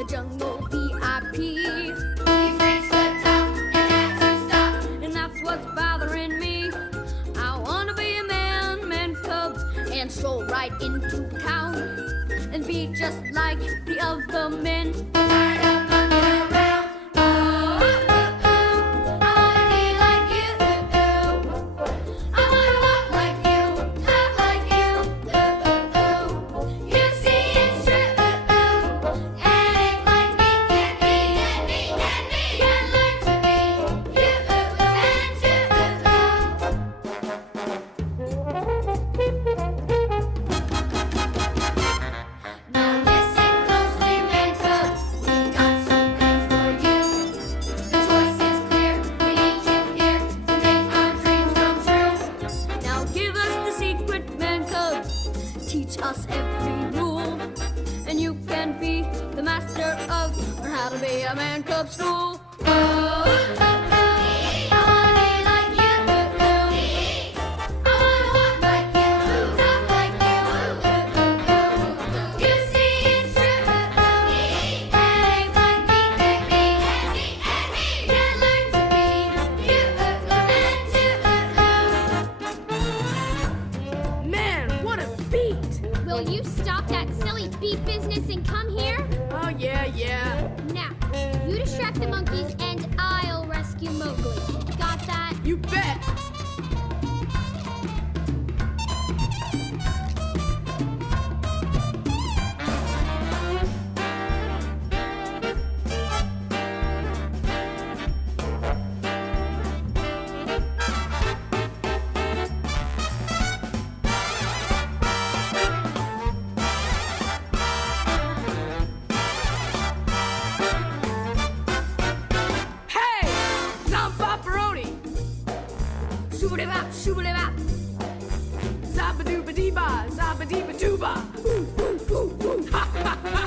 the jungle VIP. We've reached the top and had to stop. And that's what's bothering me. I wanna be a man cub, and stroll right into town and be just like the other men. Tired of monkeying around. Oh, I wanna be like you. I wanna walk like you, talk like you. You see it's true. And ain't like me, can't be, and me, and me. Can learn to be you and you. Now listen closely, man cub. We got something for you. The choice is clear. We need you here to make our dreams come true. Now give us the secret, man cub. Teach us every rule, and you can be the master of how to be a man cub school. I wanna be like you. I wanna walk like you, talk like you. You see it's true. And ain't like me, can't be, and me, and me. Can learn to be you and you. Man, what a beat! Will you stop that silly beat business and come here? Oh, yeah. Now, you distract the monkeys and I'll rescue Mowgli. Got that? You bet! Hey! Zomboparoni! Shoo-ba-dee-bop, shoo-ba-dee-bop. Zabba-dooba-dee-ba, zabba-dee-ba-doo-ba. Ooh, ooh, ooh, ooh. Ha, ha, ha,